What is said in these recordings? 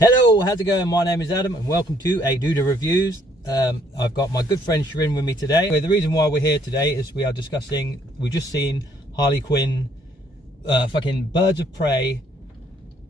Hello, how's it going? My name is Adam and welcome to A Duda Reviews. I've got my good friend Shirin with me today. The reason why we're here today is we've just seen Harley Quinn, fucking Birds of Prey,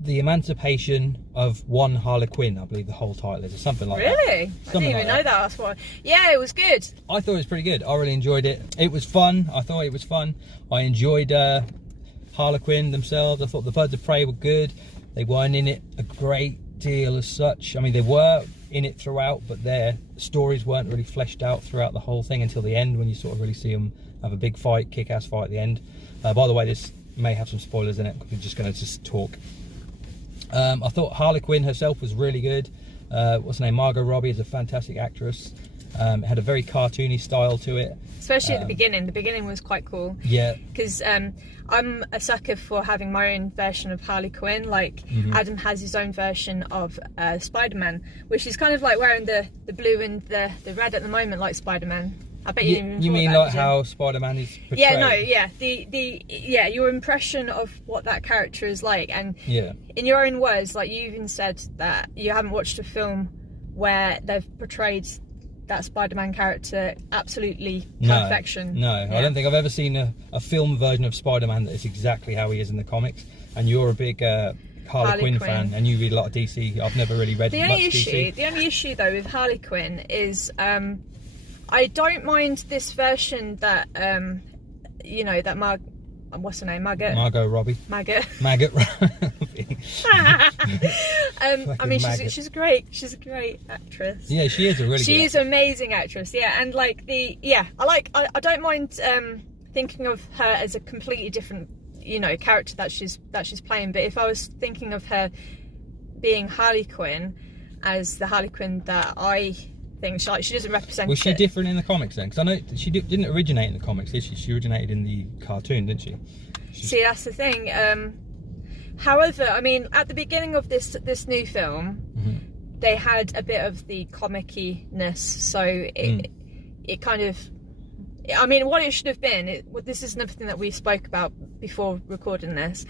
the Emancipation of one Harley Quinn, I believe the whole title is, or something like that. Really? I didn't even know that. That's why. Yeah, it was good. I thought it was pretty good. I really enjoyed it. It was fun. I thought it was fun. I enjoyed Harley Quinn themselves. I thought the Birds of Prey were good. They weren't in it a great deal as such. I mean, they were in it throughout, but their stories weren't really fleshed out throughout the whole thing until the end, when you sort of really see them have a big fight, kick-ass fight at the end. By the way, this may have some spoilers in it. We're just going to talk. I thought Harley Quinn herself was really good. What's her name? Margot Robbie is a fantastic actress. It had a very cartoony style to it. Especially at the beginning. The beginning was quite cool. Yeah. Because I'm a sucker for having my own version of Harley Quinn. Like, Adam has his own version of Spider-Man, which is kind of like wearing the blue and the red at the moment, like Spider-Man. I bet you didn't even You mean that, like how Spider-Man is portrayed? Yeah, no, yeah. Your impression of what that character is like, and in your own words, like you even said that you haven't watched a film where they've portrayed that Spider-Man character absolutely perfection. No, I don't think I've ever seen a film version of Spider-Man that is exactly how he is in the comics. And you're a big Harley Quinn fan, and you read a lot of DC. I've never really read much DC. The only issue though with Harley Quinn is I don't mind this version that you know, that what's her name? Margot Robbie. Maggot Robbie. I mean, she's great. She's a great actress. Yeah, she is a really. She is an amazing actress. Yeah, and like I don't mind thinking of her as a completely different, you know, character that she's playing. But if I was thinking of her being Harley Quinn as the Harley Quinn that I think she doesn't represent. Was she different in the comics then? Because I know she didn't originate in the comics, did she? She originated in the cartoon, didn't she? See, that's the thing. However, I mean, at the beginning of this new film, they had a bit of the comic-ness, so it kind of, I mean, what it should have been. This is another thing that we spoke about before recording this.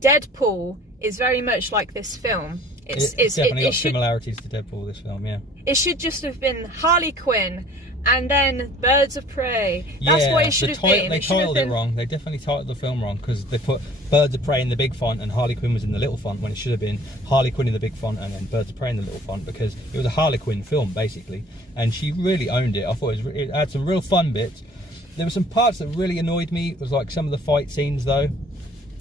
Deadpool is very much like this film. It's definitely got similarities to Deadpool, this film, yeah. It should just have been Harley Quinn and then Birds of Prey. That's what it should have been. They titled it wrong. They definitely titled the film wrong, because they put Birds of Prey in the big font and Harley Quinn was in the little font, when it should have been Harley Quinn in the big font and then Birds of Prey in the little font, because it was a Harley Quinn film, basically. And she really owned it. I thought it had some real fun bits. There were some parts that really annoyed me. It was like some of the fight scenes, though.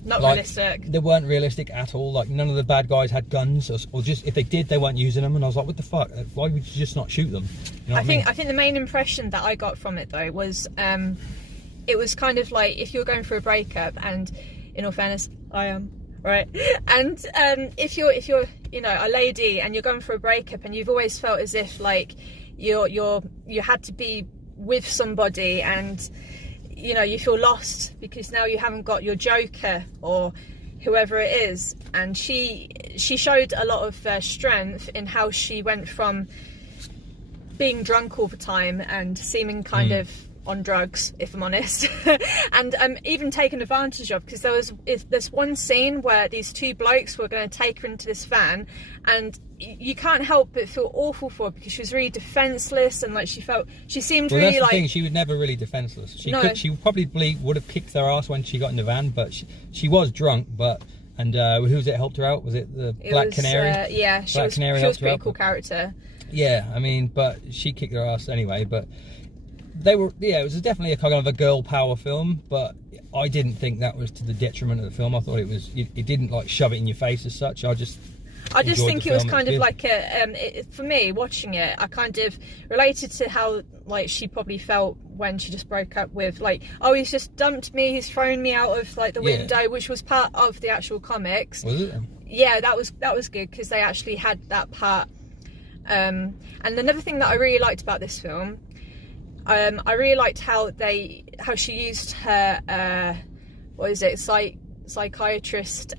Not realistic. They weren't realistic at all. Like, none of the bad guys had guns, or just if they did, they weren't using them. And I was like, what the fuck? Why would you just not shoot them? You know I think the main impression that I got from it though was it was kind of like if you're going through a breakup, and in all fairness, I am right. And if you're you know, a lady and you're going through a breakup, and you've always felt as if like you had to be with somebody, and you know, you feel lost because now you haven't got your Joker or whoever it is. And she showed a lot of strength in how she went from being drunk all the time and seeming kind of on drugs, if I'm honest, and even taken advantage of, because there's one scene where these two blokes were going to take her into this van, and you can't help but feel awful for her because she was really defenseless, and like she seemed really that's like. The thing, she was never really defenseless. She probably would have kicked their ass when she got in the van, but she was drunk. And who was it helped her out? Was it the Black Canary? Yeah, she was a pretty cool character. Yeah, I mean, but she kicked their ass anyway. But it was definitely a kind of a girl power film, but I didn't think that was to the detriment of the film. I thought it didn't like shove it in your face as such. I just think it was kind of like for me watching it, I kind of related to how like she probably felt when she just broke up with, like, oh, he's just dumped me, he's thrown me out of like the window, which was part of the actual comics. Was it? Yeah, that was good, because they actually had that part. And another thing that I really liked about this film, I really liked how she used her psychiatrist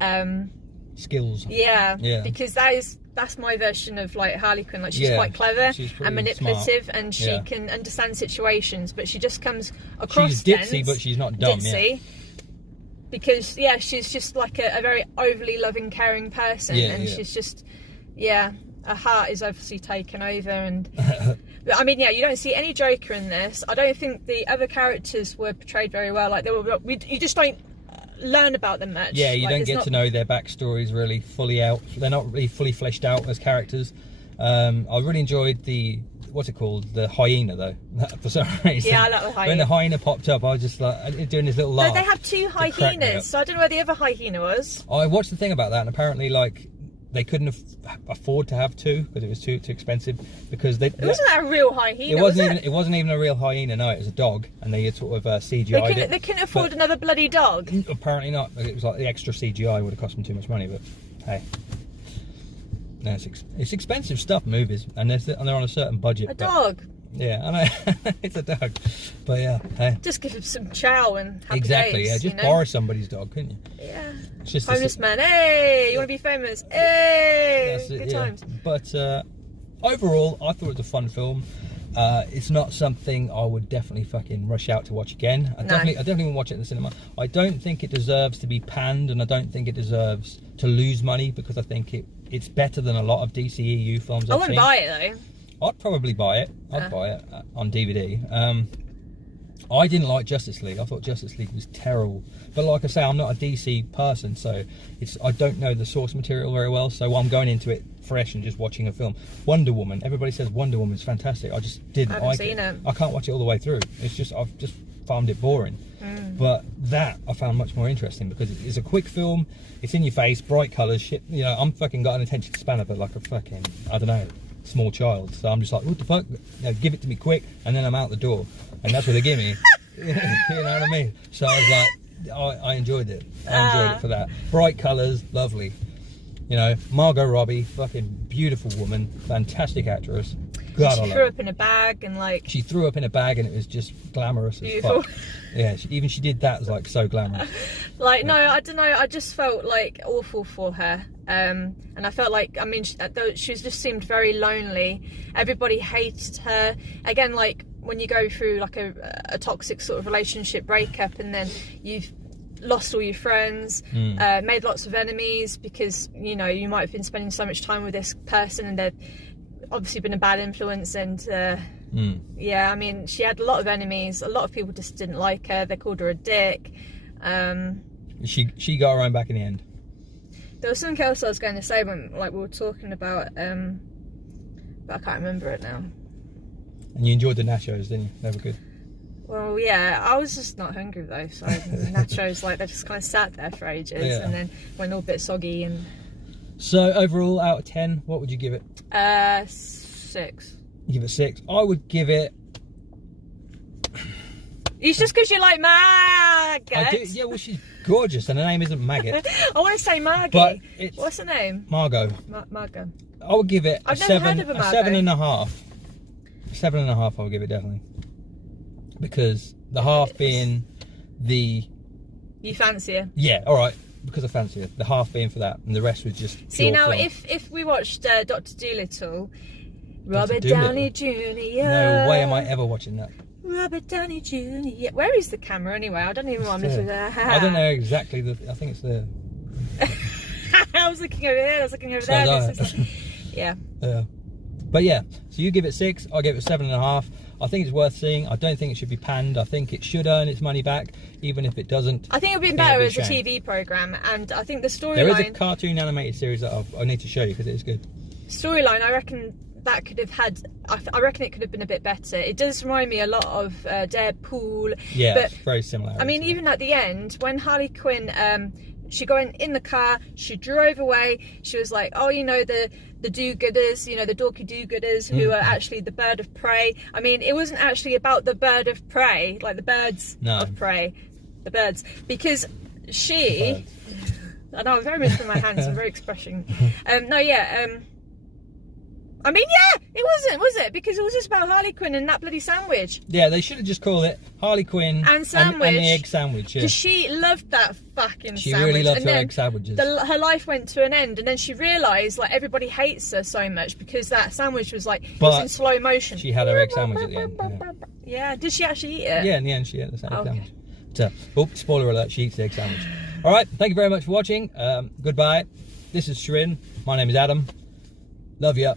skills. Yeah, because that's my version of like Harley Quinn. Like, she's quite clever and manipulative, smart. And she can understand situations, but she just comes across. She's ditzy, but she's not dumb. Ditzy, because she's just like a very overly loving, caring person, and she's just Yeah, a heart is obviously taken over, and I mean, yeah, you don't see any Joker in this. I don't think the other characters were portrayed very well. Like you just don't learn about them much. Yeah, you don't get to know their backstories really fully out. They're not really fully fleshed out as characters. I really enjoyed the, what's it called, the hyena though, for some reason. Yeah, I like the hyena. When the hyena popped up, I was just like doing this little laugh. No, they have two hyenas, so I don't know where the other hyena was. I watched the thing about that, and apparently, like, they couldn't afford to have two because it was too expensive. Because it wasn't that a real hyena. It wasn't even a real hyena. No, it was a dog, and they had sort of CGI'd it. They couldn't afford another bloody dog. Apparently not. It was like the extra CGI would have cost them too much money. But hey, no, it's expensive stuff. Movies, and they're on a certain budget. A dog. Yeah, I know. It's a dog, but yeah, hey. Just give him some chow and happy exactly. days, Yeah, just borrow somebody's dog, couldn't you? Yeah. It's just homeless man. Hey, you want to be famous? Hey, that's it, good times. But overall, I thought it was a fun film. It's not something I would definitely fucking rush out to watch again. I definitely won't watch it in the cinema. I don't think it deserves to be panned, and I don't think it deserves to lose money, because I think it's better than a lot of DCEU films. I wouldn't buy it though. I'd probably buy it. I'd buy it on DVD. I didn't like Justice League. I thought Justice League was terrible. But like I say, I'm not a DC person, so I don't know the source material very well. So I'm going into it fresh and just watching a film. Wonder Woman. Everybody says Wonder Woman's fantastic. I just didn't like it. I can't watch it all the way through. I've just found it boring. But that I found much more interesting, because it's a quick film. It's in your face, bright colours, shit. You know, I'm fucking got an attention span of it like a fucking, I don't know, small child. So I'm just like, what the fuck? Give it to me quick, and then I'm out the door, and that's what they give me. You know what I mean? So I was like, I enjoyed it. I enjoyed it for that. Bright colours, lovely. You know, Margot Robbie, fucking beautiful woman, fantastic actress. God, she threw up in a bag, and like, she threw up in a bag, and it was just glamorous beautiful. As fuck. Yeah, even she did that, was like so glamorous. Like, no, I don't know. I just felt like awful for her. And I felt like, I mean, she just seemed very lonely. Everybody hated her. Again, like when you go through like a toxic sort of relationship breakup, and then you've lost all your friends, made lots of enemies, because, you know, you might have been spending so much time with this person, and they've obviously been a bad influence, and yeah, I mean, she had a lot of enemies. A lot of people just didn't like her. They called her a dick. She got her own back in the end. There was something else I was going to say when, like, we were talking about, but I can't remember it now. And you enjoyed the nachos, didn't you? They were good. Well, yeah, I was just not hungry though, so the nachos, like, they just kind of sat there for ages, and then went all a bit soggy. And so overall, out of 10, what would you give it? 6. You give it 6. I would give it. It's just because you like Maggot. I do, yeah, well, she's gorgeous, and her name isn't Maggot. I want to say Margie. But what's her name? Margot. Margot. I would give it I've never heard of a 7.5. 7.5. I would give it, definitely, because the half being the. You fancy her? Yeah, all right. Because I fancy her. The half being for that, and the rest was just. See, now, if we watched Dr. Dolittle, Robert Downey Jr. No way am I ever watching that. Robert Downey Jr. Where is the camera anyway? I don't even want to. I don't know exactly. I think it's there. I was looking over here. I was looking over there. Yeah. Yeah. But yeah, so you give it 6. I give it 7.5. I think it's worth seeing. I don't think it should be panned. I think it should earn its money back, even if it doesn't. I think it would be better as a TV programme, and I think the storyline. There is a cartoon animated series that I need to show you, because it is good. Storyline, I reckon that could have had. I reckon it could have been a bit better. It does remind me a lot of Deadpool. Yeah, but very similar. I mean, even at the end, when Harley Quinn, she got in the car, she drove away. She was like, "Oh, you know, the do-gooders, you know, the dorky do-gooders who are actually the bird of prey." I mean, it wasn't actually about the bird of prey, like the birds of prey, the birds, because she. I know, I'm very much in my hands. I'm very expressing. I mean, yeah, it wasn't, was it? Because it was just about Harley Quinn and that bloody sandwich. Yeah, they should have just called it Harley Quinn and sandwich, and the egg sandwich. Because she loved that fucking she sandwich. She really loved her egg sandwiches. Her life went to an end, and then she realised, like, everybody hates her so much because that sandwich was like, it was in slow motion. She had her egg sandwich at the end. Yeah, did she actually eat it? Yeah, in the end she ate the sandwich. So, spoiler alert, she eats the egg sandwich. All right, thank you very much for watching. Goodbye. This is Shirin. My name is Adam. Love you.